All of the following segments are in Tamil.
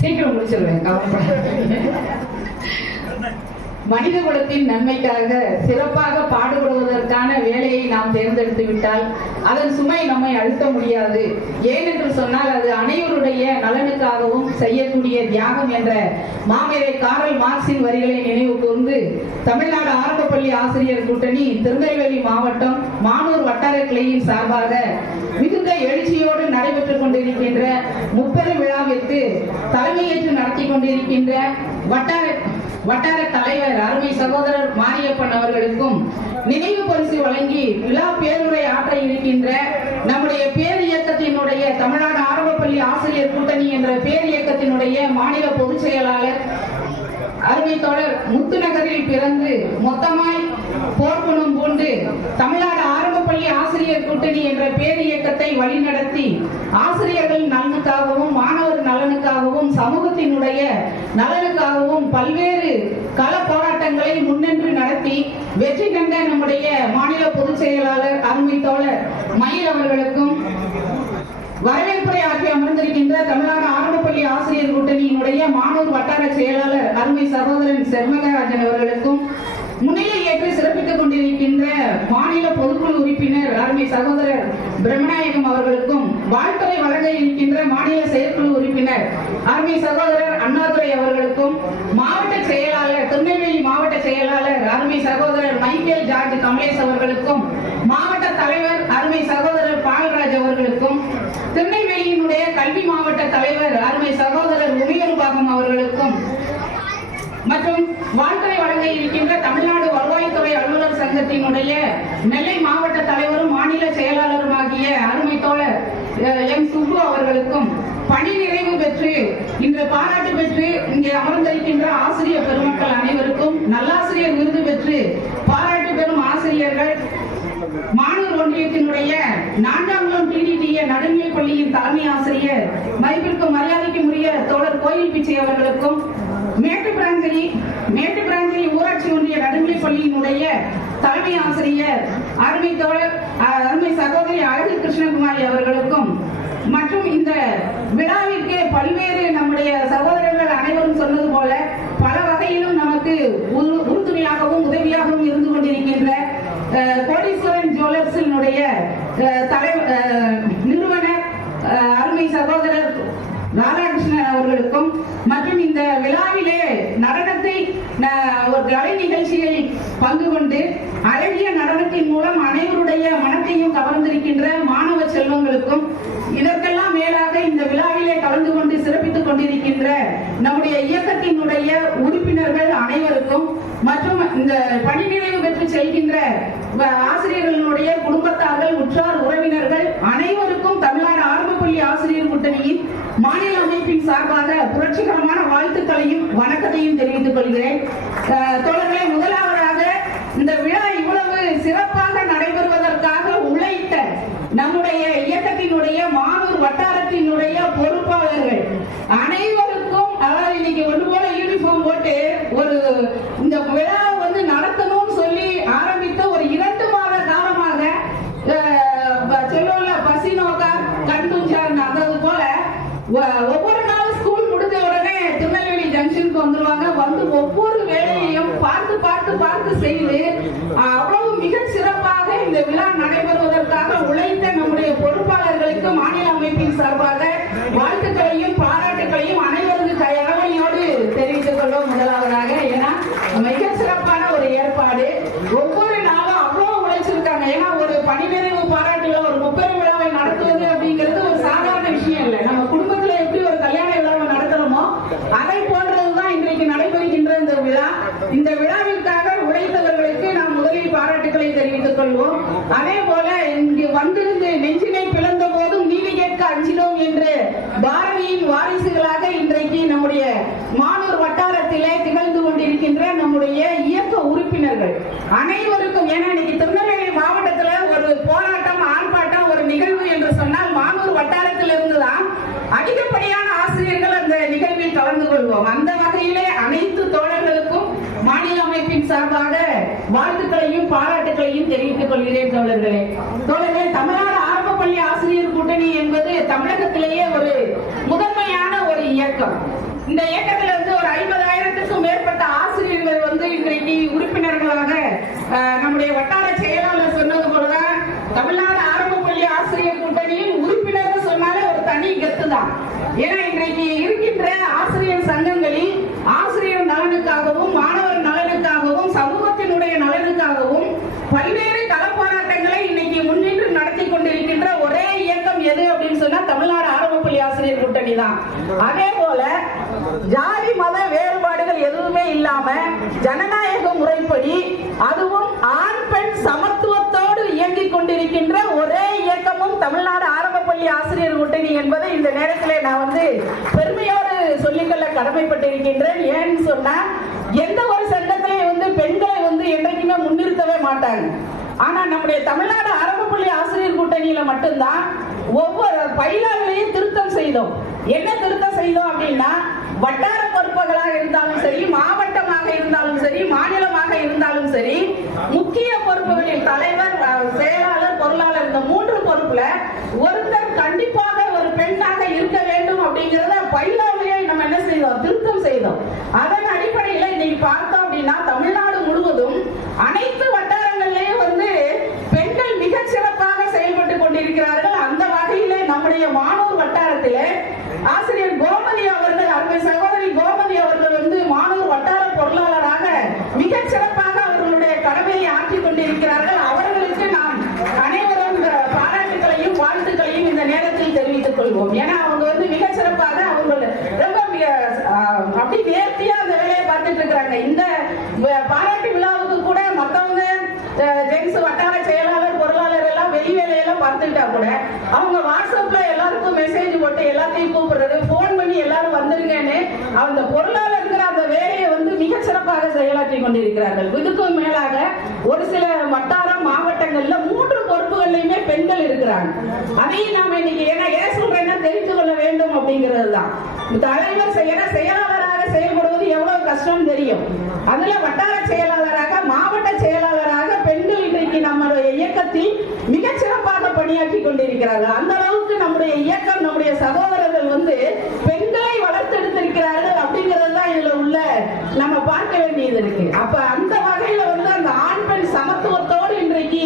சீக்கிரம் முடிச்சிருவேன், மனித குலத்தின் நன்மைக்காக சிறப்பாக பாடுபடுவதற்கான வேலையை நாம் தேர்ந்தெடுத்து விட்டால் அதன் சுமை நம்மை அழுத்த முடியாது. ஏனென்று சொன்னால் அது அனைவருடைய நலனுக்காகவும் செய்யக்கூடிய தியாகம் என்ற மாமேதை காரல் மார்க்சின் வரிகளை நினைவு கூர்ந்து தமிழ்நாடு ஆரம்பப்பள்ளி ஆசிரியர் கூட்டணி திருநெல்வேலி மாவட்டம் மானூர் வட்டார கிளையின் சார்பாக மிகுந்த எழுச்சியோடு நடைபெற்றுக் கொண்டிருக்கின்ற முப்பெரும் விழாவிற்கு தலைமையேற்று நடத்தி கொண்டிருக்கின்ற வட்டார தலைவர் அருமை சகோதரர் மாரியப்பன் அவர்களுக்கும் நினைவு பரிசு வழங்கி விழா பேருரை ஆற்ற இருக்கின்ற நம்முடைய பேர் இயக்கத்தினுடைய தமிழ்நாடு ஆரம்பப்பள்ளி ஆசிரியர் கூட்டணி என்ற பேர் இயக்கத்தினுடைய மாநில பொதுச் செயலாளர் அருமை தோழர் முத்துநகரில் பிறந்து மொத்தமாய் போர்க்குணம் பூண்டு தமிழ்நாடு ஆரம்பப்பள்ளி ஆசிரியர் கூட்டணி என்ற பேர் இயக்கத்தை வழிநடத்தி ஆசிரியர்கள் நலனுக்காகவும் மாணவர் நலனுக்காகவும் சமூகத்தினுடைய நலனுக்காகவும் பல்வேறு கள போராட்டங்களை முன்னின்று நடத்தி வெற்றி கண்ட நம்முடைய மாநில பொதுச் செயலாளர் அருமை தோழர் மயில் அவர்களுக்கும் வரவேற்புரை ஆற்றி அமர்ந்திருக்கின்ற தமிழ்நாடு ஆரம்பப்பள்ளி ஆசிரியர் கூட்டணியினுடைய மானூர் வட்டார செயலாளர் அருமை சகோதரன் செர்மகராஜன் அவர்களுக்கும் முன்னிலை ஏற்று சிறப்பித்துக் கொண்டிருக்கின்ற மாநில பொதுக்குழு உறுப்பினர் அருமை சகோதரர் பிரம்மநாயகம் அவர்களுக்கும் வாழ்த்துறை வழங்க இருக்கின்ற மாநில செயற்குழு உறுப்பினர் அருமை சகோதரர் அண்ணாதுரை அவர்களுக்கும் மாவட்ட செயலாளர் திருநெல்வேலி மாவட்ட செயலாளர் அருமை சகோதரர் மைக்கேல் ஜார்ஜ் கமலேஷ் அவர்களுக்கும் மாவட்ட தலைவர் அருமை சகோதரர் பால்ராஜ் அவர்களுக்கும் திருநெல்வேலியினுடைய கல்வி மாவட்ட தலைவர் அருமை சகோதரர் உமையருபாகம் அவர்களுக்கும் மற்றும் வாழ்த்துறை வழங்க இருக்கின்ற தமிழ்நாடு வருவாய்த்துறை அலுவலர் சங்கத்தினுடைய நெல்லை மாவட்ட தலைவரும் மாநில செயலாளருமாகிய அருமை தோழர் எம் சுப்பு அவர்களுக்கும் பணி நிறைவு பெற்று இன்று பாராட்டு பெற்று இங்கே அமர்ந்திருக்கின்ற ஆசிரியர் பெருமக்கள் அனைவருக்கும் நல்லாசிரியர் விருது பெற்று பாராட்டு பெறும் ஆசிரியர்கள் மானூர் ஒன்றியத்தினுடைய 4ஆம் டிடிடிஏ நடுநிலைப் பள்ளியின் தலைமை ஆசிரியர் மதிப்பிற்கு மரியாதைக்கு உரிய தோழர் கோயில் பிச்சை அவர்களுக்கும் மேட்டுப்பிராஞ்சலி ஊராட்சி ஒன்றிய நடுநிலைப் பள்ளியினுடைய தலைமை ஆசிரியர் அருமை சகோதரி அழகு கிருஷ்ணகுமாரி அவர்களுக்கும் மற்றும் இந்த விழாவிற்கு பல்வேறு நம்முடைய சகோதரர்கள் அனைவரும் சொன்னது போல பல வகையிலும் நமக்கு உறுதுணையாகவும் உதவியாகவும் இருந்து கொண்டிருக்கின்ற கோடீஸ்வரன் ஜுவல்லர்ஸினுடைய நிறுவனர் அருமை சகோதரர் ராதாகிருஷ்ணன் அவர்களுக்கும் மற்றும் இந்த விழாவிலே நடனத்தை ஒரு கலை நிகழ்ச்சியில் பங்கு கொண்டு அழகிய நடனத்தின் மூலம் அனைவருடைய மனத்தையும் கவர்ந்திருக்கின்ற மாணவ செல்வங்களுக்கும் இதற்கெல்லாம் மேலாக இந்த விழாவிலே கலந்து கொண்டு சிறப்பித்துக் கொண்டிருக்கின்ற நம்முடைய இயக்கத்தினுடைய உறுப்பினர்கள் அனைவருக்கும் மற்றும் இந்த பணி நிறைவு பெற்று செல்கின்ற ஆசிரியர்களுடைய குடும்பத்தார்கள் உற்றார் உறவினர்கள் அனைவருக்கும் தமிழ்நாடு ஆரம்பப்பள்ளி ஆசிரியர் கூட்டணியின் மாநில அமைப்பின் சார்பாக புரட்சிகரமான வாழ்த்துக்களையும் வணக்கத்தையும் தெரிவித்துக் கொள்கிறேன். தோழர்களே, முதலாவதாக இந்த விழா இவ்வளவு சிறப்பாக நடைபெறுவதற்காக உழைத்த நம்முடைய இயக்கத்தினுடைய மானூர் வட்டாரத்தினுடைய பொறுப்பாளர்கள் அனைவருக்கும், அதாவது இன்னைக்கு ஒன்று போல யூனிஃபார்ம் போட்டு ஒரு இந்த விழா நடத்தணும்னு சொல்லி ஆரம்பித்த ஒரு 2 மாத காலமாக சொல்லுவோம்ல பசி நோக்கா கண் துஞ்சார் அந்தது போல ஒவ்வொரு நாளும் ஸ்கூல் முடிஞ்ச உடனே திருநெல்வேலி ஜங்ஷனுக்கு வந்துருவாங்க. வந்து ஒவ்வொரு வேலையையும் பார்த்து செய்து அவ்வளவு மிக சிறப்பாக இந்த விழா நடைபெறுவதற்காக உழைத்த நம்முடைய பொறுப்பாளர்களுக்கு மாநில அமைப்பின் சார்பாக வாழ்த்துக்களையும் பாராட்டுகளையும் அனைவரது கடமையோடு தெரிவித்துக் கொள்வோம். முதலாவதாக, ஏன்னா மிக சிறப்பான ஒரு ஏற்பாடு. ஒவ்வொரு நாளும் அவ்வளவு உழைச்சிருக்காங்க. ஏன்னா ஒரு பணி நிறைவு பாராட்டுல ஒரு முப்பெரும் விழாவை நடத்துவது அப்படிங்கிறது ஒரு சாதாரண விஷயம் இல்லை. நம்ம குடும்பத்துல எப்படி ஒரு கல்யாண விழாவை நடத்துறோமோ அதை போன்றதுதான் இன்றைக்கு நடைபெறுகின்ற இந்த விழா. இந்த விழாவிற்காக உழைத்தவர்களுக்கு நாம் முதலில் பாராட்டுகளை தெரிவித்துக் கொள்வோம். அதே போல இங்கு வந்திருந்து நெஞ்சினை பிளந்த போதும் நீதி கேட்க அஞ்சினோம் என்று பாரதியின் வாரிசுகளாக இன்றைக்கு நம்முடைய மானூர் வட்டாரத்திலே திகழ்ந்து கொண்டிருக்கின்ற நம்முடைய இயக்க உறுப்பினர்கள் அனைவருக்கும், ஏன்னா இன்னைக்கு திருநெல்வேலி மாவட்டத்துல ஒரு போராட்டம் ஆர்ப்பாட்டம் ஒரு நிகழ்வு என்று சொன்னால் மானூர் வட்டாரத்தில் இருந்துதான் அதிகப்படியான ஆசிரியர்கள் அந்த நிகழ்வில் கலந்து கொள்வோம். அந்த வகையிலே அனைத்து தோழர்களுக்கும் மாநில அமைப்பின் சார்பாக வாழ்த்துக்களையும் பாராட்டுகளையும் தெரிவித்துக் கொள்கிறேன் தோழர்களே. தமிழ்நாடு ஆரம்ப பள்ளி ஆசிரியர் கூட்டணி என்பது தமிழகத்திலேயே ஒரு முதன்மையான ஒரு இயக்கம். இந்த இயக்கத்தில் இருந்து ஒரு 50,000க்கும் மேற்பட்ட ஆசிரியர்கள் இன்றைக்கு உறுப்பினர்களாக நம்முடைய வட்டார செயலாளர் சொன்னது போலதான் தமிழ்நாடு ஆரம்ப பள்ளி ஆசிரியர் கூட்டணியில் உறுப்பினர் சொன்னாலே ஒரு தனி கெத்து தான். ஏன்னா இன்றைக்கு இருக்கின்ற ஆசிரியர் சங்கங்களில் ஆசிரியர் நலனுக்காகவும் மாணவர் நலனுக்காகவும் சமூகத்தினுடைய நலனுக்காகவும் பல்வேறு களப்போராட்டங்களை இன்னைக்கு முன்னின்று நடத்தி கொண்டிருக்கின்ற ஒரே இயக்கம் எது அப்படின்னு சொன்னா தமிழ்நாடு ஆரம்ப பள்ளி ஆசிரியர் கூட்டணி தான். அதே போல ஜாதி மத வேறுபாடுகள் எதுவுமே இல்லாம ஜனநாயக முறைப்படி அதுவும் ஆண் பெண் சமத்துவத்தோடு இயங்கிக் கொண்டிருக்கின்ற ஒரே இயக்கமும் தமிழ்நாடு ஆரம்ப பள்ளி ஆசிரியர் கூட்டணி என்பதை இந்த நேரத்தில் நான் பெருமையோடு சொல்லிக்கொள்ள கடமைப்பட்டிருக்கின்றேன். ஏன்னு சொன்னா எந்த ஒரு சங்கத்திலையும் பெண்களை என்றைக்குமே முன்னிறுத்தவே மாட்டாங்க. ஆனா நம்முடைய தமிழ்நாடு ஆரம்ப பள்ளி ஆசிரியர் கூட்டணியில மட்டும்தான் ஒவ்வொரு பயிலாளர்களையும் திருத்தம் செய்தோம். என்ன திருத்தம் செய்தோம் அப்படின்னா, வட்டார பொறுப்புகளாக இருந்தாலும் சரி, மாவட்டமாக இருந்தாலும் சரி, மாநிலமாக இருந்தாலும் சரி, முக்கிய பொறுப்புகளில் தலைவர், செயலாளர், பொருளாளர் இந்த 3 பொறுப்புல ஒருத்தர் கண்டிப்பாக ஒரு பெண்ணாக இருக்க வேண்டும் அப்படிங்கறத பயிலாளர்களே நம்ம என்ன செய்தோம், திருத்தம் செய்தோம். அதன் அடிப்படையில் இன்னைக்கு பார்த்தோம் அப்படின்னா தமிழ்நாடு முழுவதும் அனைத்து வட்டாரங்களிலேயே பெண்கள் மிக சிறப்பாக செயல்பட்டு கொண்டிருக்கிறார்கள். அந்த வகையிலே நம்முடைய மானூர் வட்டாரத்திலே ஆசிரியர் கோமதி அவர்கள், அருமை சகோதரி கோமதி அவர்கள் மானூர் வட்டார பொருளாளராக மிக சிறப்பாக அவர்களுடைய கடமையை ஆற்றிக் கொண்டிருக்கிறார்கள். அவர்களுக்கு நாம் அனைவரும் பாராட்டுகளையும் வாழ்த்துக்களையும் இந்த நேரத்தில் தெரிவித்துக் கொள்வோம். ஏன்னா அவங்க மிக சிறப்பாக அவர்கள் ரொம்ப அப்படி நேர்த்தியா அந்த வேலையை பார்த்துட்டு இருக்கிறாங்க. இந்த பாராட்டு விழாவுக்கு கூட மத்தவங்க ஜென்ஸ் வட்டார செயலாளர், பொருளாளர் எல்லாம் வெளி வேலையெல்லாம் பார்த்துக்கிட்டா கூட அவங்க வாட்ஸ்அப்ல எல்லாருக்கும் மெசேஜ் போட்டு எல்லாத்தையும் கூப்பிடுறது, போன் பண்ணி எல்லாரும் வந்துருங்கன்னு அந்த பொருளாளருங்கிற அந்த வேலையை மிக சிறப்பாக செயலாற்றி கொண்டிருக்கிறார்கள். இதுக்கும் மேலாக ஒரு சில வட்டாரம் மாவட்டங்கள்ல 3 பொறுப்புகள்லயுமே பெண்கள் இருக்கிறாங்க. அதையும் நாம இன்னைக்கு ஏன் சொல்றேன்னா தெரிந்து கொள்ள வேண்டும் அப்படிங்கிறது தான். தலைவர் செயலாளராக செயல்படுவது எவ்வளவு கஷ்டம் தெரியும். அதுல வட்டார செயலாளராக, மாவட்ட செயலாளராக பெண்கள் இன்றைக்கு நம்முடைய இயக்கத்தில் மிக சிறப்பாக பணியாற்றி கொண்டிருக்கிறார்கள். அந்த அளவுக்கு நம்முடைய இயக்கம், நம்முடைய சகோதரர்கள் பெண்களை வளர்த்தெடுத்திருக்கிறார்கள் அப்படிங்கிறது தான் இதுல உள்ள நம்ம பார்க்க வேண்டியது இருக்கு. அப்ப அந்த வகையில அந்த ஆண் பெண் சமத்துவத்தோடு இன்றைக்கு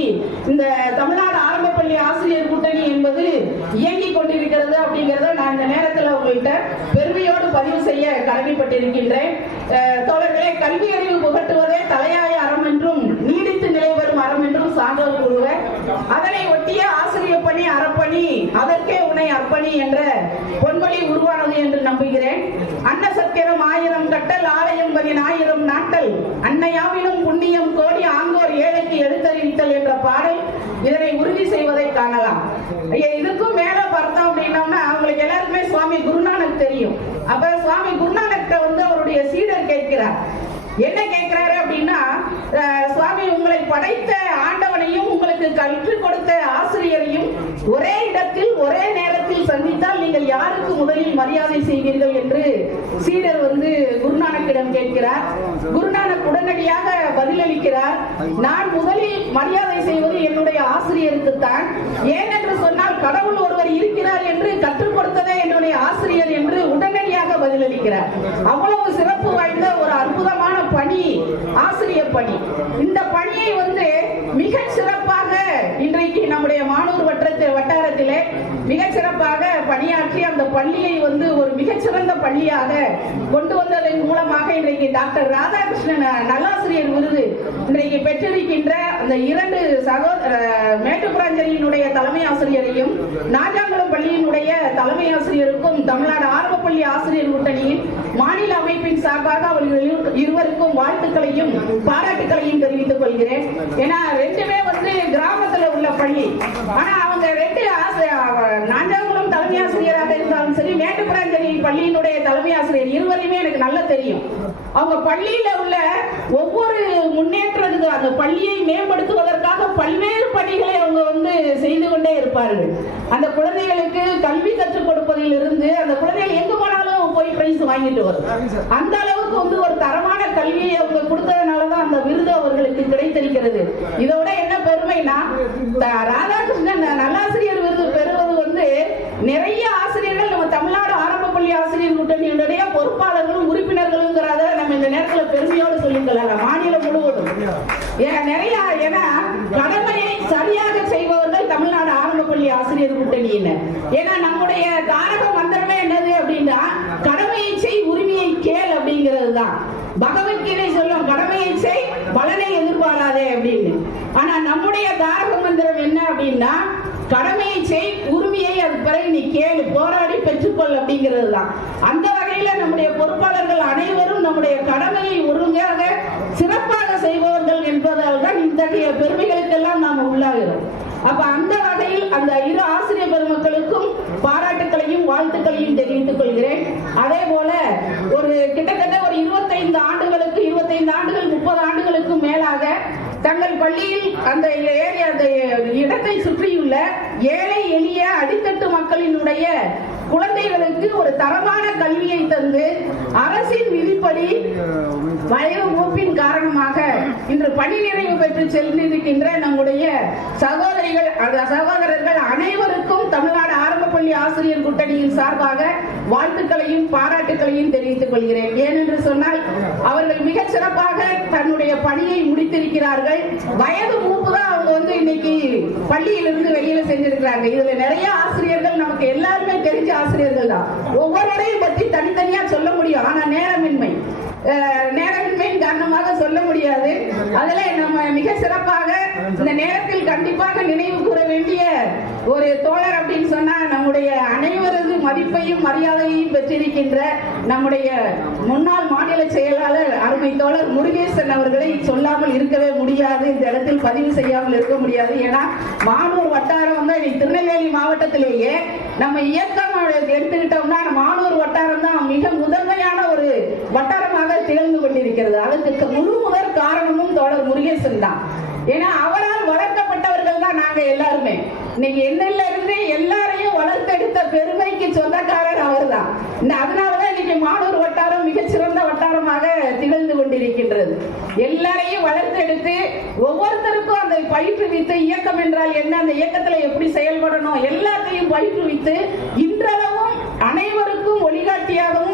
இந்த தமிழ்நாடு ஆரம்ப பள்ளி ஆசிரியர் கூட்டணி என்பது இயங்கிக் கொண்டிருக்கிறது அப்படிங்கறத நான் இந்த நேரத்தில் உங்கள்கிட்ட பெருமையோடு பதிவு செய்ய கடமைப்பட்டிருக்கின்றேன். தோழர்களே, கல்வி அறிவு புகட்டுவதே தலையாய அறம் என்றும் நீடித்து நிலை வரும் அறம் என்றும் சான்றோர் கூறுவர். அதனை ஒட்டிய ஆசிரியர் பணி அறப்பணி, அதற்கே உன்னை அர்ப்பணி என்ற பொன்மொழி உருவானது என்று நம்புகிறேன். அன்ன சத்திரம் 1000 கட்டல், ஆலயம் 10,000 நாட்டல், அன்னையாவிலும் புண்ணியம் கோடி, ஆங்கோர் ஏழைக்கு எடுத்தறிவித்தல் என்ற பாடல் இதனை உறுதி செய்வதை காணலாம். இதுக்கும் மேல பார்த்தோம் அப்படின்னோம்னா அவங்களுக்கு எல்லாருக்குமே சுவாமி குருநானக் தெரியும். அப்ப சுவாமி குருநானக் அவருடைய சீடர் கேட்கிறார். என்ன கேட்கிறாரு அப்படின்னா, சுவாமி உங்களை படைத்த ஆண்டவனையும் உங்களுக்கு கற்றுக் கொடுத்த ஆசிரியரையும் ஒரே இடத்தில் ஒரே நேரத்தில் சந்தித்தால் நீங்கள் யாருக்கு முதலில் மரியாதை செய்வீர்கள் என்று சீடர் குருநானக்கிடம் கேட்கிறார். குருநானக் உடனடியாக பதிலளிக்கிறார், நான் முதலில் மரியாதை செய்வது என்னுடைய ஆசிரியருக்கு தான். ஏனென்று சொன்னால் கடவுள் ஒருவர் இருக்கிறார் என்று கற்றுக் கொடுத்ததே என்னுடைய ஆசிரியர் என்று உடனடியாக பதிலளிக்கிறார். அவ்வளவு சிறப்பு வாய்ந்த ஒரு அற்புதமான பணி ஆசிரியர் பணி. இந்த பணியை மிக சிறப்பாக இன்றைக்கு நம்முடைய மானூர் வட்டாரத்திலே மிக சிறப்பாக பணியாற்றி அந்த பள்ளியை ஒரு மிகச்சிறந்த பள்ளியாக கொண்டு வந்ததன் மூலமாக இன்றைக்கு டாக்டர் ராதாகிருஷ்ணன் நல்லாசிரியர் விருது இன்றைக்கு பெற்றிருக்கின்ற அந்த 2 மேட்டுப்புறாஞ்சலியினுடைய தலைமை ஆசிரியரையும் நாஜாங்குளம் பள்ளியினுடைய தலைமை ஆசிரியருக்கும் தமிழ்நாடு ஆரம்ப பள்ளி ஆசிரியர் கூட்டணியின் மாநில அமைப்பின் சார்பாக அவர்கள் இருவருக்கும் வாழ்த்துக்களையும் பாராட்டுகளையும் தெரிவித்துக் கொள்கிறேன். ஏன்னா 2மே கிராமத்துல உள்ள பள்ளி. ஆனா அவங்க 2 நாஞ்சாங்குளம் தலைமை ஆசிரியராக இருந்தாலும் சரி, மேட்டுப்புறாஞ்சலி பள்ளியினுடைய தலைமை ஆசிரியர் இருவரையுமே எனக்கு நல்லா தெரியும். அவங்க பள்ளியில உள்ள ஒவ்வொரு முன்னேற்றத்துக்கு அந்த பள்ளியை மேம்படுத்துவதற்காக பல்வேறு பணிகளை அவங்க செய்து கொண்டே இருப்பார்கள். அந்த குழந்தைகளுக்கு கல்வி கற்றுக் கொடுப்பதில் இருந்து அந்த குழந்தைகள் எங்கு போனாலும் போய் பிரைஸ் வாங்கிட்டு வரும். அந்த அளவுக்கு அளவுக்கு ஒரு தரமான கல்வியை அவங்க கொடுத்ததுனாலதான் அந்த விருது அவர்களுக்கு கிடைத்திருக்கிறது. இதோட என்ன பெருமைனா, ராதாகிருஷ்ணன் நல்லாசிரியர் விருது பெறுவது நிறைய ஆசிரியர்கள் நம்ம தமிழ்நாடு ஆரம்ப பள்ளி ஆசிரியர் கூட்டணியுடைய பொறுப்பாளர்களும் உறுப்பினர்களுங்கிறத நம்ம இந்த நேரத்தில் பெருமையோடு சொல்லிக்கலாம். மாநிலம் முழுவதும் நிறைய, ஏன்னா கடமையை சரியாக செய்பவர்கள் தமிழ்நாடு ஆரம்ப பள்ளி ஆசிரியர் கூட்டணியினர். ஏன்னா நம்முடைய தாரக மந்திரமே என்னது அப்படின்னா, கடமையை செய் உரிமையை கேள் அப்படிங்கிறது தான். பகவத்கீதை சொல்லும், கடமையை செய் பலனை எதிர்பாராதே அப்படின்னு. ஆனா நம்முடைய தாரக மந்திரம் என்ன அப்படின்னா, கடமையை செய் உரிமையை அது பிறகு நீ கேளு, போராடி பெற்றுக்கொள் அப்படிங்கிறது தான். அந்த வகையில நம்முடைய பொறுப்பாளர்கள் அனைவரும் நம்முடைய கடமையை ஒழுங்காக சிறப்பாக செய்பவர்கள் என்பதால் தான் இத்தகைய பெருமைகளுக்கெல்லாம் நாம் உள்ளாகிறோம். அப்ப அந்த வகையில் அந்த இரு ஆசிரியர் பெருமக்களுக்கும் பாராட்டுக்களையும் வாழ்த்துக்களையும் தெரிவித்துக் கொள்கிறேன். அதே போல கிட்டத்தட்ட 25 ஆண்டுகளுக்கு 30 ஆண்டுகளுக்கு மேலாக தங்கள் பள்ளியில் அந்த ஏரியா, அந்த இடத்தை சுற்றியுள்ள ஏழை எளிய அடித்தட்டு மக்களினுடைய குழந்தைகளுக்கு ஒரு தரமான கல்வியை தந்து அரசின் விதிப்படி வயது மூப்பின் காரணமாக இன்று பணி நிறைவு பெற்று சென்றிருக்கின்ற நம்முடைய சகோதரர்கள் அனைவருக்கும் தமிழ்நாடு ஆரம்ப பள்ளி ஆசிரியர் கூட்டணியின் சார்பாக வாழ்த்துக்களையும் பாராட்டுகளையும் தெரிவித்துக் கொள்கிறேன். ஏனென்று சொன்னால் அவர்கள் மிக சிறப்பாக தன்னுடைய பணியை முடித்திருக்கிறார்கள். வயது மூப்பு தான் அவங்க இன்னைக்கு பள்ளியிலிருந்து வெளியில செஞ்சிருக்கிறாங்க. இதுல நிறைய ஆசிரியர்கள் நமக்கு எல்லாருமே தெரிஞ்ச ஆசிரியர்கள் தான். ஒவ்வொருவரையும் பற்றி தனித்தனியா சொல்ல முடியும். ஆனா நேரமின்மையின் காரணமாக சொல்ல முடியாது. அதுல நம்ம மிக சிறப்பாக இந்த நேரத்தில் கண்டிப்பாக நினைவு கூற வேண்டிய ஒரு தோழர் அப்படின்னு சொன்னா, நம்முடைய அனைவரது மதிப்பையும் மரியாதையையும் பெற்றிருக்கின்ற நம்முடைய முன்னாள் மாநில செயலாளர் அருமை தோழர் முருகேசன் அவர்களை சொல்லாமல் இருக்கவே முடியாது. இந்த இடத்தில் பதிவு செய்யாமல் இருக்க முடியாது. ஏன்னா மானூர் வட்டாரம் தான் திருநெல்வேலி மாவட்டத்திலேயே நம்ம இயக்கம் எடுத்துக்கிட்டோம்னா மானூர் வட்டாரம் தான் மிக முதன்மையான ஒரு வட்டாரமாக திகழ்ந்து கொண்டிருக்கிறது. அதுக்கு முழு முதற் காரணமும் தோழர் முருகேசன் தான். ஏன்னா அவரால் வளர்க்கப்பட்டவர்கள் தான் நாங்க எல்லாருமே. இன்னைக்கு என்னில இருந்து எல்லாரையும் வளர்த்தெடுத்த பெருமைக்கு சொந்தக்காரர் அவர் தான். அதனாலதான் இன்னைக்கு மானூர் வட்டாரம் மிகச்சிறந்த வட்டாரமாக திகழ்ந்து கொண்டிருக்கின்றது. எல்லாரையும் வளர்த்தெடுத்து ஒவ்வொருத்தருக்கும் அதை பயிற்றுவித்து, இயக்கம் என்றால் என்ன, அந்த இயக்கத்துல எப்படி செயல்படணும் எல்லாத்தையும் பயிற்றுவித்து இன்றளவும் அனைவருக்கும்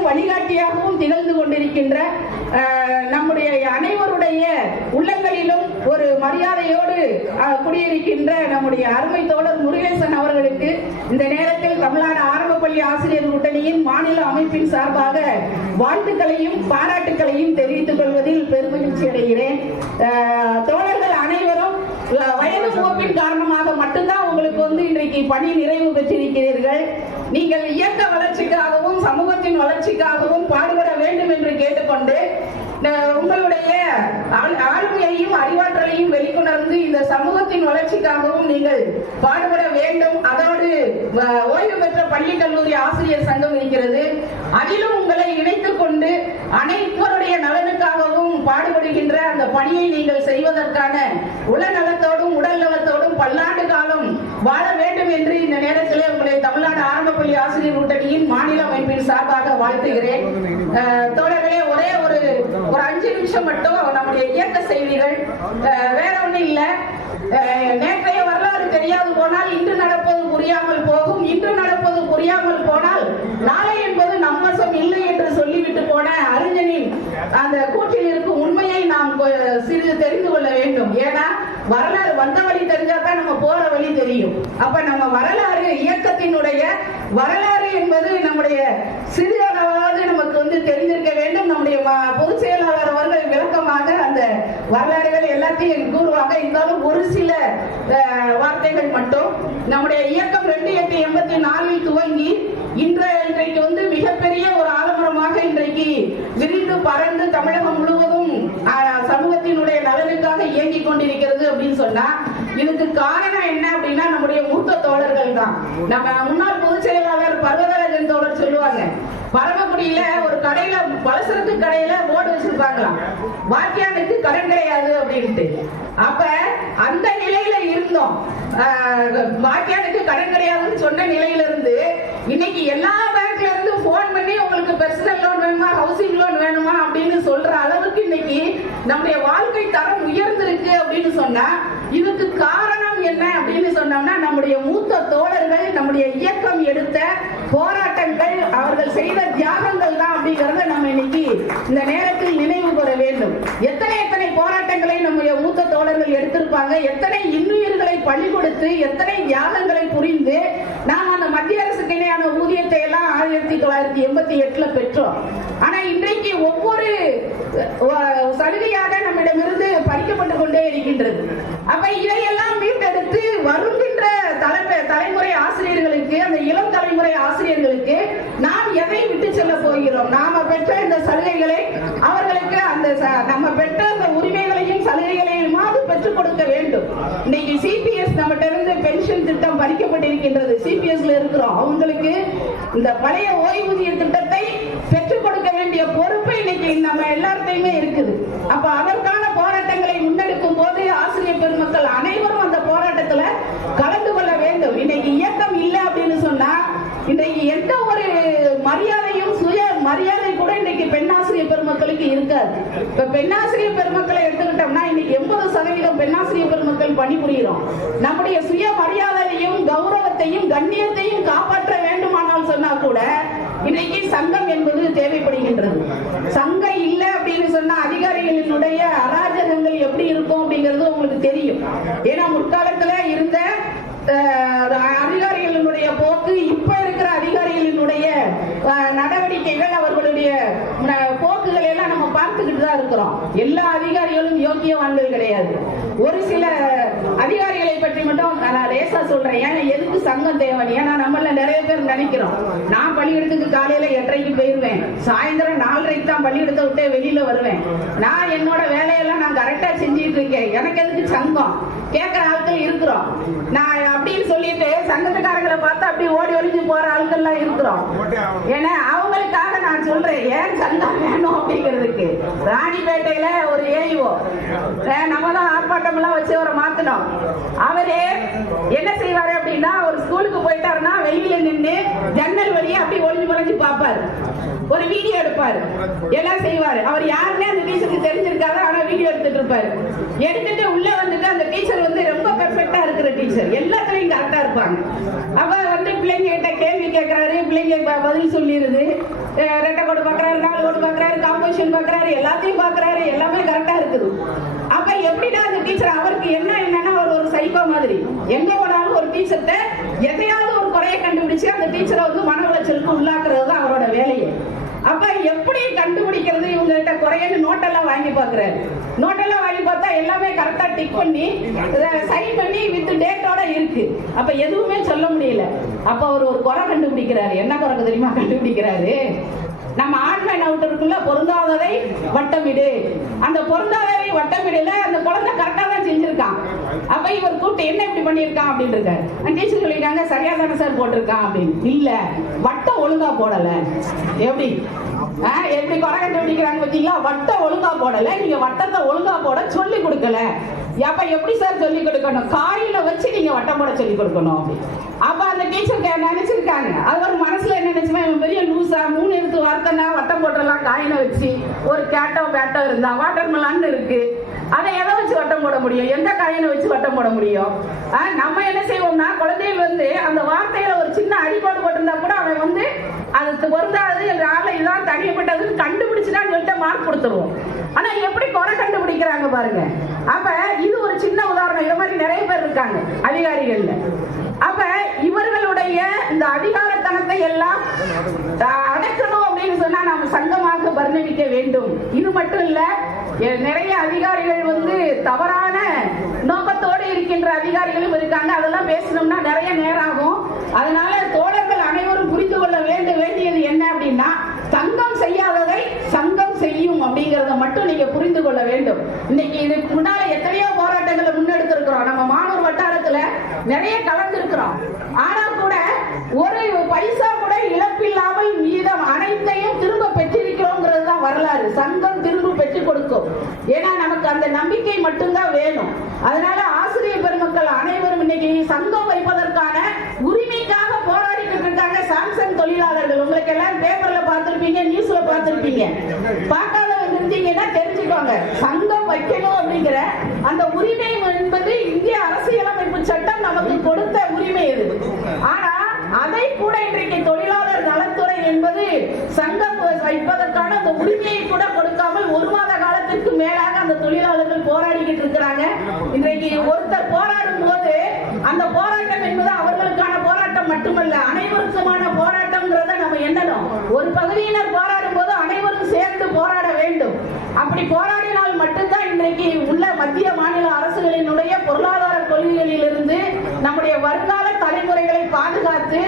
வழிகாட்டியாகவும் திகழ்ந்து கொண்டிருக்கின்ற நம்முடைய அனைவருடைய உள்ளங்களிலும் ஒரு மரியாதையோடு குடியிருக்கின்ற நம்முடைய அருமை தோழர் முருகேசன் அவர்களுக்கு இந்த நேரத்தில் தமிழ்நாடு ஆரம்ப பள்ளி ஆசிரியர் கூட்டணியின் மாநில அமைப்பின் சார்பாக வாழ்த்துக்களையும் பாராட்டுகளையும் தெரிவித்துக் கொள்வதில் பெருமகிழ்ச்சி அடைகிறேன். தோழர்கள் அனைவரும் வயது மூப்பின் காரணமாக மட்டும்தான் உங்களுக்கு இன்றைக்கு பணி நிறைவு பெற்றிருக்கிறீர்கள். நீங்கள் இயக்க வளர்ச்சிக்காகவும் சமூகத்தின் வளர்ச்சிக்காகவும் பாடுபட வேண்டும் என்று கேட்டுக்கொண்டு, உங்களுடைய ஆளுமையையும் அறிவாற்றலையும் வெளிக்கொணர்ந்து இந்த சமூகத்தின் வளர்ச்சிக்காகவும் நீங்கள் பாடுபட வேண்டும். அதோடு ஓய்வு பெற்ற பள்ளி கல்லூரி ஆசிரியர் சங்கம் இருக்கிறது. அதிலும் உங்களை இணைத்துக் கொண்டு அனைவருடைய நலனுக்காகவும் பாடுபடுகின்ற அந்த பணியை நீங்கள் செய்வதற்கான உளநலத்தோடும் உடல் நலத்தோடும் பல்லாண்டு காலம் வாழ வேண்டும் என்று இந்த நேரத்தில் உங்களை தமிழ்நாடு ஆரம்ப பள்ளி ஆசிரியர் கூட்டணியின் மாநில அமைப்பின் சார்பாக வாழ்த்துகிறேன். தோழர்களே, ஒரே ஒரு 5 நிமிஷம் மட்டும் நம்முடைய இயக்க செய்திகள், வேற ஒண்ணும் இல்ல. நேற்றைய வரலாறு தெரியாது போனால் இன்று நடப்பது புரியாமல் போகும், இன்று நடப்பது புரியாமல் போனால் நாளை என்பது நம்மசம் இல்லை என்று சொல்லிவிட்டு போன அறிஞனின் அந்த கூற்றில் இருக்கும் உண்மையை நாம் சிறிது தெரிந்து கொள்ள வேண்டும். ஏன்னா வரலாறு வந்த வழி தெரிஞ்சாதான் நம்ம போற வழி தெரியும். அப்ப நம்ம வரலாறு, இயக்கத்தினுடைய வரலாறு என்பது நம்முடைய சிறு அளவாவது நமக்கு தெரிஞ்சிருக்க வேண்டும். நம்முடைய பொதுச் செயலாளர் அவர்கள் விளக்கமாக அந்த வரலாறுகள் எல்லாத்தையும் கூறுவாங்க. இருந்தாலும் ஒரு சில வார்த்தைகள் மட்டும். நம்முடைய இயக்கம் 2884 துவங்கி இன்றைக்கு மிகப்பெரிய ஒரு ஆலமரமாக இன்றைக்கு விரிந்து பறந்து தமிழகம் முழுவதும் சமூகத்தினுடைய நலனுக்காக இயங்கிக் கொண்டிருக்கிறது அப்படின்னு சொன்னா, இதுக்கு காரணம் என்ன அப்படின்னா நம்முடைய மூத்த தோழர்கள் தான். நம்ம முன்னாள் பொதுச் செயலாளர் பர்வதராஜன் தோழர் சொல்லுவாங்க, பரமக்குடியில ஒரு கடையில பலசரக்கு கடையில போர்டு வச்சிருப்பாங்களாம், வாக்கியானுக்கு கடன் கிடையாது அப்படின்ட்டு. அப்ப அந்த நிலையில இருந்தோம். வாக்கியானுக்கு கடன் கிடையாதுன்னு சொன்ன நிலையில இருந்து இன்னைக்கு எல்லா பேங்க்ல இருந்து போன் பண்ணி உங்களுக்கு பர்சனல் லோன் வேணுமா, ஹவுசிங் லோன் வேணுமா அப்படின்னு நம்முடைய வாழ்க்கை தரம் உயர்ந்திருக்கு அப்படின்னு சொன்னா இதுக்கு காரணம் என்ன அப்படின்னு சொன்னோம்னா நம்முடைய மூத்த தோழர்கள் நம்முடைய இயக்கம் எடுத்த போராட்டங்கள் அவர்கள் செய்த தியாகங்கள் தான் அப்படிங்கறத நம்ம இன்னைக்கு இந்த நேரத்தில் நினைவு கூற வேண்டும். எத்தனை போராட்டங்களை நம்முடைய மூத்த தோழர்கள் எடுத்திருப்பாங்க, எத்தனை இன்னுயிர்களை பலி கொடுத்து எத்தனை தியாகங்களை புரிந்து நாம் அந்த மத்திய அரசுக்கு இணையான ஊதியத்தை எல்லாம் 1988 பெற்றோம். ஆனா இன்றைக்கு ஒவ்வொரு சலுகையாக நம்மிடமிருந்து பறிக்கப்பட்டுக் கொண்டே இருக்கின்றது. அப்ப இதையெல்லாம் மீட்டெடுத்து வருகின்ற தலைமுறை ஆசிரியர்களுக்கு, அந்த இளம் தலைமுறை ஆசிரியர்களுக்கு நாம் எதை விட்டு செல்ல போகிறோம்? நாம பெற்ற இந்த சலுகைகளை அவர்களுக்கு அந்த நம்ம பெற்ற அந்த உரிமைகளையும் சலுகைகளையுமாவது பெற்றுக் கொடுக்க வேண்டும். இன்னைக்கு சிபிஎஸ் நம்மகிட்ட இருந்து பென்ஷன் திட்டம் பறிக்கப்பட்டிருக்கின்றது. சிபிஎஸ்ல இருக்கிறோம், அவங்களுக்கு இந்த பழைய ஓய்வூதிய திட்டத்தை பெற்றுக் கொடுக்க வேண்டிய பொறுப்பு இன்னைக்கு நம்ம எல்லார்ட்டையுமே இருக்குது. அப்ப அதற்கான போராட்டங்களை முன்னெடுக்கும் போது ஆசிரியர் பெருமக்கள் அனைவரும் அந்த போராட்டத்துல கலந்து கொள்ள வேண்டும். இன்னைக்கு இயக்கம் இல்லை அப்படின்னு சொன்னா இன்றைக்கு எந்த ஒரு மரியாதையும் சுய மரியாதை கூட இன்னைக்கு பெண்ணாசிரியர் பெருமக்களுக்கு இருக்காது. இப்ப பெண்ணாசிரியர் பெருமக்களை எடுத்துக்கிட்டோம்னா இன்னைக்கு 80% பெண்ணாசிரியர் பெருமக்கள் பணிபுரிகிறோம். நம்முடைய சுய மரியாதையையும் கௌரவத்தையும் கண்ணியத்தையும் காப்பாற்ற வேண்டுமானால் சொன்னா கூட இன்னைக்கு சங்கம் என்பது தேவைப்படுகின்றது. சங்கம் இல்லை அப்படின்னு சொன்னா அதிகாரிகளினுடைய அராஜகங்கள் எப்படி இருக்கும் அப்படிங்கிறது உங்களுக்கு தெரியும். ஏன்னா முற்காலத்துல இருந்த அதிகாரிகளினுடைய போக்கு, இப்ப இருக்கிற அதிகாரிகளினுடைய நடவடிக்கைகள், அவர்களுடைய போக்குகள் எல்லாம் நம்ம பார்த்துக்கிட்டு தான் இருக்கிறோம். எல்லா அதிகாரிகளும் யோக்கியவான்கள் கிடையாது. ஒரு சில அதிகாரிகளை பற்றி மட்டும் நான் லேசா சொல்றேன். ஏன்னா எதுக்கு சங்கம் தேவை? ஏன்னா நம்மள நிறைய பேர் நினைக்கிறோம், நான் பள்ளியிடத்துக்கு காலையில 8:30க்கு போயிருவேன், சாயந்தரம் 4:30க்கு தான் பள்ளியிடத்தை விட்டு வெளியில வருவேன், நான் என்னோட வேலையெல்லாம் நான் கரெக்டா செஞ்சுட்டு இருக்கேன், எனக்கு எதுக்கு சங்கம் கேட்கிற ஆட்கள் இருக்கிறோம். நான் அப்படின்னு சொல்லிட்டு சங்கத்துக்காரங்களை பார்த்து அப்படி ஓடி ஒளிஞ்சு போற ஆட்கள்லாம் இருக்கிறோம். ஏன்னா அவங்களுக்காக நான் சொல்றேன், ஏன் சங்கம் வேணும் அப்படிங்கிறதுக்கு. ராணிப்பேட்டையில ஒரு ஏஇஓ நம்ம தான் ஆர்ப்பாட்டம் எல்லாம் வச்சு அவரை மாத்தணும். அவரே என்ன செய்வாரு அப்படின்னா, ஒரு ஸ்கூலுக்கு போயிட்டாருன்னா வெளியில நின்று ஜன்னல் வழியா அப்படி ஒளிஞ்சு மறைஞ்சு பார்ப்பாரு, ஒரு வீடியோ எடுப்பாரு, எல்லாம் செய்வாரு. அவர் யாருன்னே அந்த டீச்சருக்கு தெரிஞ்சிருக்காரு, ஆனா வீடியோ எடுத்துட்டு இருப்பாரு. எடுத்துட்டு உள்ள வந்துட்டு அந்த டீச்சர் வந்து ரொம்ப பெர்ஃபெக்ட்டா இருக்கிற டீச்சர், எல்லாத்துலயும் கரெக்டா இருப்பாங்க. அவ வந்து பிள்ளைங்க கிட்ட கேள்வி கேட்கிறாரு, பிள்ளைங்க பதில் சொல்லிடுது. ரெட்டை கோடு பாக்குறாரு, 4 கோடு பாக்குறாரு, காம்போசிஷன் பாக்குறாரு, எல்லாத்தையும் பாக்குறாரு, எல்லாமே கரெக்டா இருக்குது. அப்ப எப்படின்னா அந்த டீச்சர் அவருக்கு என்னன்னா ஒரு சைக்கோ மாதிரி எங்க போனாலும் ஒரு டீச்சர்கிட்ட எதையாவது ஒரு குறைய கண்டுபிடிச்சு அந்த டீச்சரை வந்து மன உளைச்சலுக்கு உள்ளாக்குறது தான் அவரோட வேலையை. அப்ப எப்படி கண்டுபிடிக்கிறது? இவங்க கிட்ட குறையன்னு நோட்டெல்லாம் வாங்கி பாக்குறாரு. நோட்டெல்லாம் வாங்கி பார்த்தா எல்லாமே கரெக்டா டிக் பண்ணி சைன் பண்ணி வித் டேட்டோட இருக்கு. அப்ப எதுவுமே சொல்ல முடியல. அப்ப அவர் ஒரு குறை கண்டுபிடிக்கிறாரு. என்ன குறை தெரியுமா கண்டுபிடிக்கிறாரு? நம்ம ஆண்மேன் அவுட்டருக்குள்ள பொருந்தாததை வட்டமிடு, அந்த பொருந்தாததை வட்டமிடல அந்த குழந்தை கரெக்டா தான் செஞ்சிருக்கான். அப்ப இவர் கூப்பிட்டு என்ன இப்படி பண்ணிருக்கான் அப்படின்னு இருக்காரு. டீச்சர் சொல்லிட்டாங்க சரியா தானே சார் போட்டிருக்கான் அப்படின்னு. இல்ல, வட்டம் ஒழுங்கா போடல. எப்படி எப்படி குறை கண்டுபிடிக்கிறாங்க பாத்தீங்களா? வட்டம் ஒழுங்கா போடல, நீங்க வட்டத்தை ஒழுங்கா போட சொல்லி கொடுக்கல. அப்ப எப்படி சார் சொல்லி கொடுக்கணும்? காயில வச்சு நீங்க வட்டம் போட சொல்லி கொடுக்கணும். அப்ப அந்த டீச்சர் நினைச்சிருக்காங்க, அது ஒரு மனசுல என்ன நினைச்சுமா, இவன் பெரிய லூசா, 3 எழுத்து வார்த்தைனா வட்டம் போட்டெல்லாம் காயில வச்சு, ஒரு கேட்டோ பேட்டோ இருந்தா வாட்டர் மெலான்னு இருக்கு, அதை எதை வச்சு வட்டம் போட முடியும்? எந்த காயினை வச்சு வட்டம் போட முடியும்? நம்ம என்ன செய்வோம்னா, குழந்தைகள் வந்து அந்த வார்த்தையில ஒரு சின்ன அடிபாடு போட்டிருந்தா கூட அவன் வந்து அது பொருந்தாது இதான் தனியப்பட்டதுன்னு கண்டுபிடிச்சுதான் சொல்லிட்டு மார்க் கொடுத்துருவோம். ஆனா எப்படி குறை கண்டுபிடிக்கிறாங்க பாருங்க. அப்ப இது ஒரு சின்ன உதாரணம். இது மாதிரி நிறைய பேர் இருக்காங்க அதிகாரிகள்ல. அப்ப இவர்களுடைய இந்த அதிகாரத்தனத்தை எல்லாம் அடக்கணும் அப்படின்னு சொன்னா நாம சங்கமாக வர்ணனிக்க வேண்டும். இது மட்டும் இல்ல, நிறைய அதிகாரிகள் வந்து தவறான நோக்கத்தோடு இருக்கின்ற அதிகாரிகளும் இருக்காங்க. அதெல்லாம் பேசணும்னா நிறைய நேரம் ஆகும். அதனால தோழர்கள் அனைவரும் புரிந்து கொள்ள வேண்டியது என்ன அப்படின்னா, சங்கம் செய்யாததை சங்கம் செய்யும் அப்படிங்கறத மட்டும் நீங்க புரிந்து கொள்ள வேண்டும். இன்னைக்கு இதுக்கு முன்னால எத்தனையோ போராட்டங்களை முன்னெடுத்திருக்கிறோம். நம்ம மாணவர் வட்டாரத்துல நிறைய கலந்துருக்கிறோம். ஆனா கூட ஒரு பைசா கூட இழப்பில்லாமல் மீதம் அனைத்தையும் திரும்ப பெற்றிருக்கிறோங்கிறது தான் வரலாறு. சங்கம் திரும்ப பெற்றுக் கொடுக்கும். ஏன்னா நமக்கு அந்த நம்பிக்கை மட்டும்தான் வேணும். அதனால ஆசிரியர் பெருமக்கள் அனைவரும் இன்னைக்கு சங்கம் வைப்பதற்கான உரிமைக்காக போராடிட்டு இருக்காங்க. சாம்சங் தொழிலாளர்கள் உங்களுக்கு எல்லாம் பேப்பர்ல பார்த்திருப்பீங்க, நியூஸ்ல பார்த்திருப்பீங்க. பார்க்காதவங்க இருந்தீங்கன்னா தெரிஞ்சுக்கோங்க, சங்கம் வைக்கணும் வைக்கணும் அப்படிங்கிற அந்த உரிமை என்பது இந்திய அரசியலமைப்பு சட்டம் நமக்கு கொடுத்த உரிமை இது. ஆனா அதை கூட இன்றைக்கு தொழிலாளர் நலத்துறை என்பது சங்கம் வைப்பதற்கான அந்த உரிமையை கூட கொடுக்காமல் 1 மாத காலத்திற்கு மேலாக அந்த தொழிலாளர்கள் போராடிக்கிட்டு இருக்கிறாங்க. இன்றைக்கு ஒருத்தர் போராடும் போது அந்த போராட்டம் என்பது அவர்களுக்கான போராட்டம் மட்டுமல்ல, அனைவருக்குமான போராட்டம்ங்கிறத நம்ம எண்ணணும். ஒரு பகுதியினர் போராடும் போது அனைவரும் சேர்ந்து போராட வேண்டும். அப்படி போராடினால் மட்டும்தான் இன்றைக்கு உள்ள மத்திய மாநில அரசுகளினுடைய பொருளாதார கொள்கைகளிலிருந்து நம்முடைய வருங்கால தலைமுறைகளை பாதுகாத்து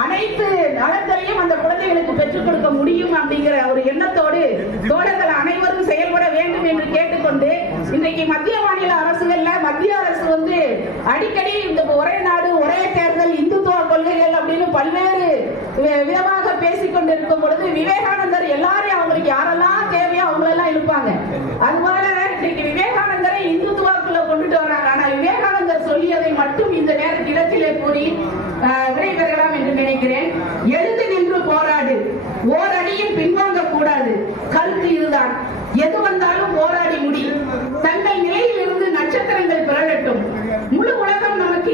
அனைத்து நலன்களையும் அந்த குழந்தைகளுக்கு பெற்றுக் கொடுக்க முடியும் அப்படிங்கிற ஒரு எண்ணத்தோடு தோழர்கள் அனைவரும் செயல்பட வேண்டும் என்று கேட்டுக்கொண்டு, இன்றைக்கு மத்திய மாநில அரசுகள்ல மத்திய அரசு அடிக்கடி இந்த ஒரே நாடு ஒரே தேர்தல் இந்துத்துவ கொள்கைகள் அப்படின்னு பல்வேறு விதமாக பேசிக்கொண்டிருக்கும் பொழுது விவேகானந்தர் எல்லாரையும் அவங்களுக்கு யாரெல்லாம் தேவையோ அவங்களெல்லாம் இருப்பாங்க. அதுபோல இன்னைக்கு விவேகானந்தரை இந்துத்துவாக்குள்ள கொண்டுட்டு வராங்க. ஆனால் விவேகானந்தர் சொல்லியதை மட்டும் இந்த இடத்திலே கூறி விடைபெறலாம் என்று நினைக்கிறேன். எழுந்து நின்று போராடு, ஓரடியும் பின்வாங்க கூடாது. கருத்து இதுதான். எது வந்தாலும் போராடி முடி. தங்கள் நிலையில் இருந்து நட்சத்திரங்கள் பிறழட்டும். முழு உலகம் நமக்கு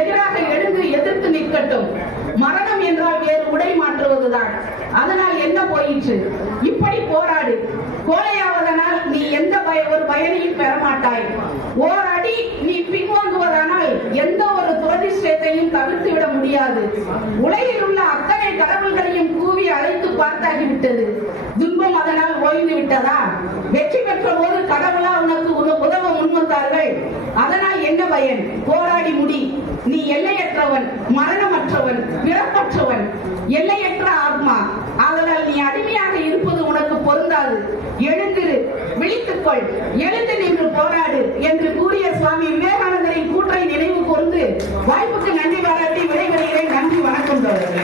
எதிராக எழுந்து எதிர்த்து நிற்கட்டும். மரணம் என்றால் வேறு உடை மாற்றுவதுதான். அதனால் என்ன போயிற்று? இப்படி போராடு. கோழையாவதனால் நீ எந்த ஒரு பயனையும் பெற மாட்டாய். ஓரடி நீ பின்வாங்குவதனால் எந்த ஒரு துரதிஷ்டத்தையும் தவிர்த்து விட முடியாது. உலகில் உள்ள அத்தனை கடவுள்களையும் கூவி அழைத்து பார்த்தாகிவிட்டது. துன்பம் அதனால் ஓய்ந்து விட்டதா? வெற்றி பெற்ற போது கடவுளா உனக்கு உதவ முன்வந்தார்கள். அதனால் என்ன பயன்? போராடி முடி. நீ எல்லையற்றவன், மரணமற்றவன், பிறப்பற்றவன், எல்லையற்ற ஆத்மா. அதனால் நீ அடிமையாக இருப்பது உனக்கு பொருந்தாது. எழுந்திரு, விழித்துக்கொள், எழுந்து நின்று போராடு என்று கூறிய சுவாமி விவேகானந்தரின் கூற்றை நினைவு கூர்ந்து வாய்ப்புக்கு நன்றி பாராட்டி விடைபெறுகிறேன். நன்றி, வணக்கம் தோழர்களே.